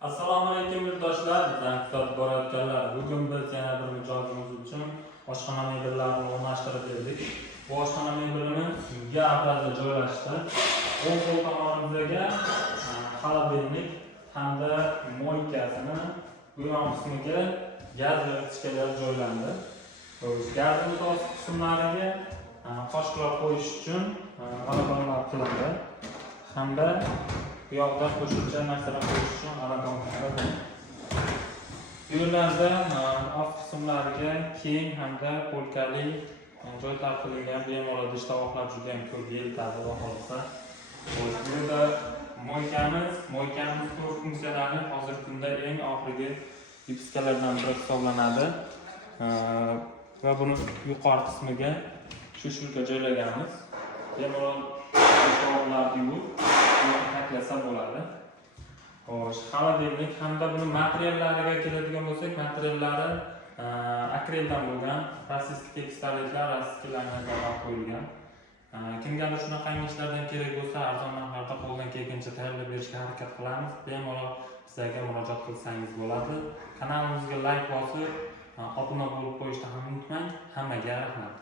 Assalomu alaykum yurtdoshlar, bizdan kuzatib borayotganlar. Bugun biz yana bir mijozimiz uchun oshxona mebellarini o'rnashtirib berdik. Bu oshxona mebelimiz sizga abrazda joylashdi. O'ng qo'l tomonimizga xolodilnik hamda moykasini bu yon qismiga gaz yoritgichlar joylandi. Gazimiz ost qismlariga qoshiqlar qo'yish uchun g'alabalar qilindi. Hamda bu yoqda qo'shimcha narsalar qo'yish uchun g'alabalar. Bu yerlarda ost qismlariga keng hamda polkali joy tarqatilgan bemalol idish tovoqlar juda ham ko'p yeltadi va xohlasa. Bu yerda moykamiz to'rt funksiyalari hozirgi kunda eng oxirgi vipskalardan biri hisoblanadi. Va buni yuqori qismiga shu shulka joylaganmiz. Bemalol tovoqlarni yuvib taklasa bo'ladi. Xo'sh, xolodilnik hamda buni materiallariga keladigan bo'lsak, materiallari akreldan bo'lgan, rossiyskiy tekstalitlar, rossiyskilarga zarb qo'yilgan. Kimgadir shunaqa ishlardan kerak bo'lsa, arzon narxlarda qo'ldan kelgancha tayyorlab berishga harakat qilamiz. Bemalol bizga murojaat qilsangiz bo'ladi. Kanalimizga like bosib, obuna bo'lib qo'yishni ham unutmang. Hammaga rahmat.